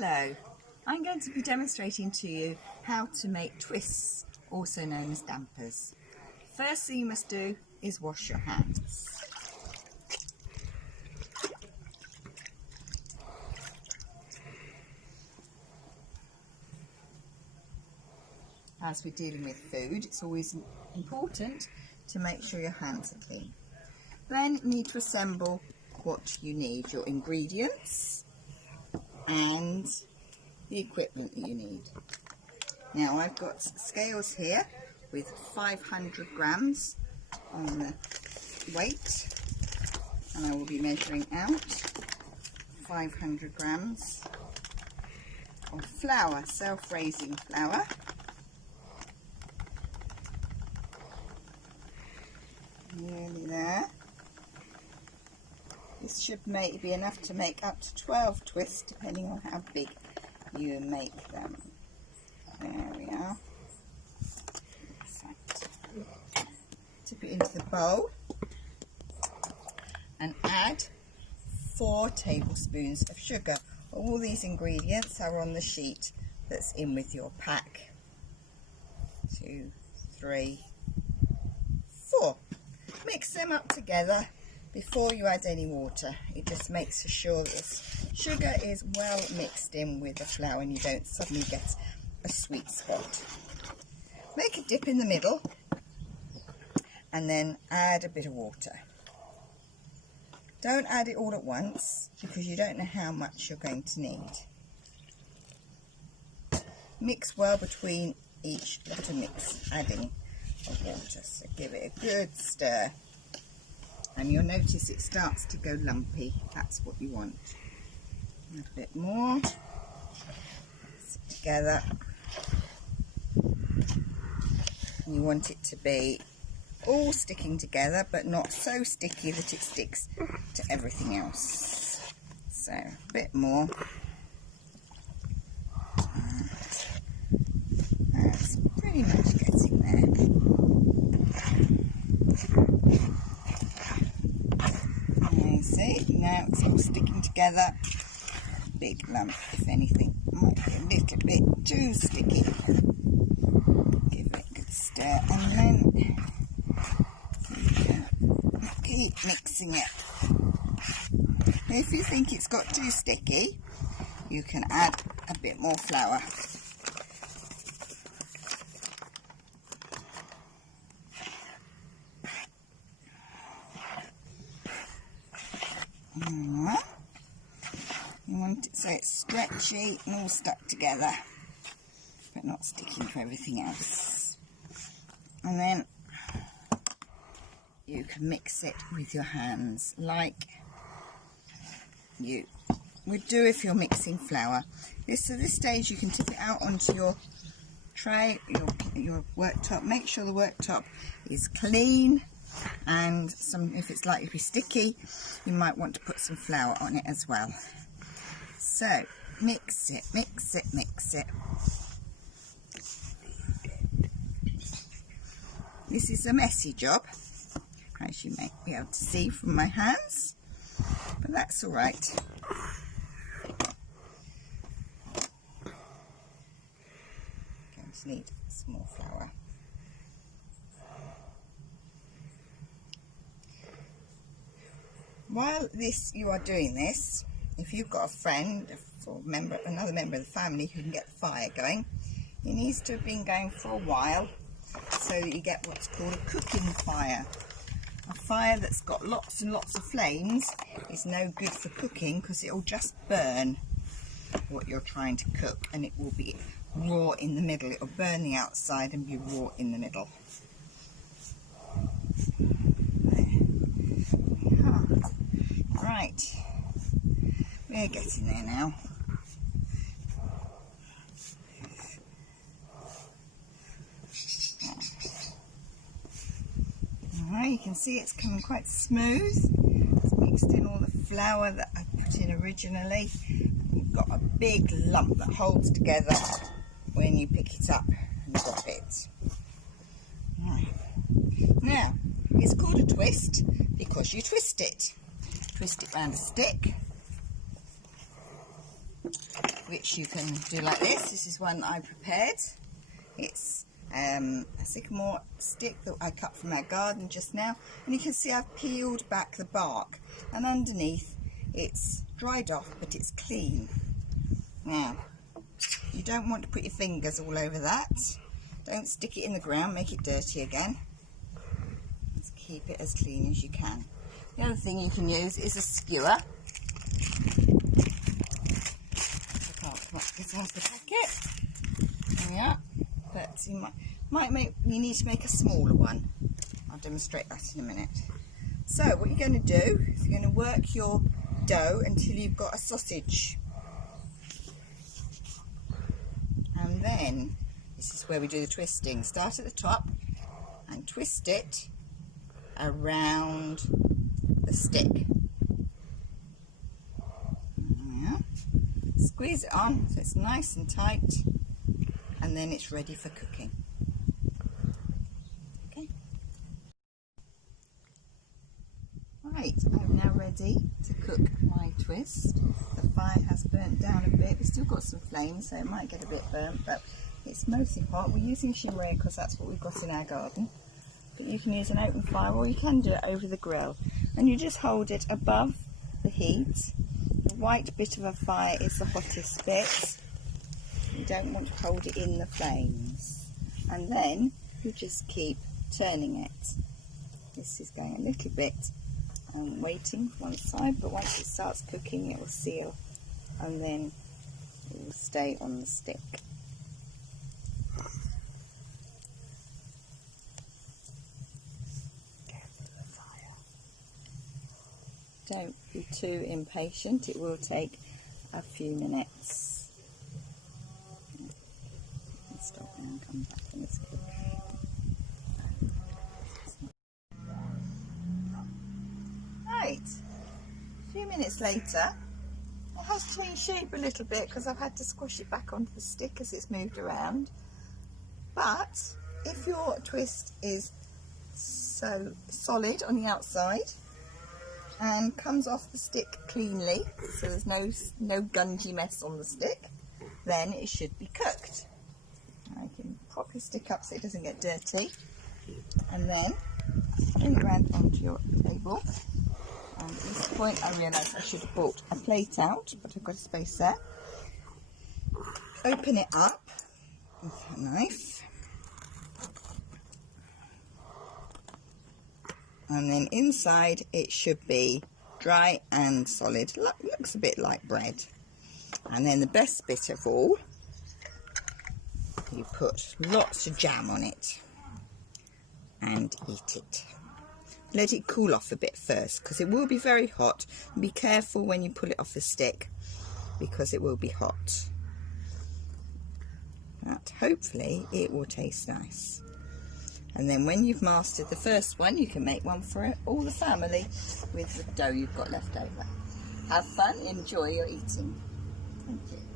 Hello, I'm going to be demonstrating to you how to make twists, also known as dampers. First thing you must do is wash your hands. As we're dealing with food, it's always important to make sure your hands are clean. Then you need to assemble what you need, your ingredients and the equipment that you need. Now I've got scales here with 500 grams on the weight, and I will be measuring out 500 grams of flour, self-raising flour. Nearly there. This should be enough to make up to 12 twists, depending on how big you make them. There we are. Tip it into the bowl and add 4 tablespoons of sugar. All these ingredients are on the sheet that's in with your pack. 2, 3, 4. Mix them up together before you add any water. It just makes sure that the sugar is well mixed in with the flour and you don't suddenly get a sweet spot. Make a dip in the middle and then add a bit of water. Don't add it all at once because you don't know how much you're going to need. Mix well between each little mix adding of water, so give it a good stir. And you'll notice it starts to go lumpy. That's what you want. Add a bit more. Mix it together. You want it to be all sticking together, but not so sticky that it sticks to everything else. So a bit more. That's pretty much getting there. See, now it's all sticking together. Big lump, if anything. Might be a little bit too sticky. Give it a good stir and then keep mixing it. If you think it's got too sticky, you can add a bit more flour. You want it so it's stretchy and all stuck together, but not sticking to everything else. And then you can mix it with your hands like you would do if you're mixing flour. At this stage you can tip it out onto your tray, your worktop. Make sure the worktop is clean, and if it's likely to be sticky, you might want to put some flour on it as well. So mix it, mix it, mix it. This is a messy job, as you may be able to see from my hands, but that's all right. Going to need some more flour. While you are doing this, if you've got a friend or another member of the family who can get the fire going, it needs to have been going for a while so that you get what's called a cooking fire. A fire that's got lots and lots of flames is no good for cooking because it will just burn what you're trying to cook, and it will be raw in the middle. It will burn the outside and be raw in the middle. Right, we're getting there now. Alright, you can see it's coming quite smooth. It's mixed in all the flour that I put in originally. You've got a big lump that holds together when you pick it up and drop it. Right. Now, it's called a twist because you twist it. Twist it round a stick which you can do like this. This is one I prepared. It's a sycamore stick that I cut from our garden just now, and you can see I've peeled back the bark, and underneath it's dried off but it's clean. Now you don't want to put your fingers all over that. Don't stick it in the ground, make it dirty again. Let's keep it as clean as you can. The other thing you can use is a skewer. I can't get off the packet. There we are. But you need to make a smaller one. I'll demonstrate that in a minute. So what you're going to do is you're going to work your dough until you've got a sausage. And then this is where we do the twisting. Start at the top and twist it around the stick. Yeah. Squeeze it on so it's nice and tight, and then it's ready for cooking. Okay. Right, I'm now ready to cook my twist. The fire has burnt down a bit. We've still got some flames, so it might get a bit burnt, but it's mostly hot. We're using shimmery because that's what we've got in our garden. But you can use an open fire, or you can do it over the grill. And you just hold it above the heat. The white bit of a fire is the hottest bit. You don't want to hold it in the flames. And then you just keep turning it. This is going a little bit waiting for one side, but once it starts cooking it will seal and then it will stay on the stick. Don't be too impatient, it will take a few minutes. Stop and come back and let's cook. Right, a few minutes later, it has changed shape a little bit because I've had to squish it back onto the stick as it's moved around. But if your twist is so solid on the outside and comes off the stick cleanly, so there's no gungy mess on the stick, then it should be cooked. I can prop your stick up so it doesn't get dirty, and then bring it around onto your table. And at this point I realised I should have brought a plate out, but I've got a space there. Open it up with a knife, and then inside it should be dry and solid. Looks a bit like bread. And then the best bit of all, you put lots of jam on it and eat it. Let it cool off a bit first because it will be very hot. Be careful when you pull it off the stick because it will be hot. But hopefully it will taste nice. And then when you've mastered the first one, you can make one for all the family with the dough you've got left over. Have fun, enjoy your eating. Thank you.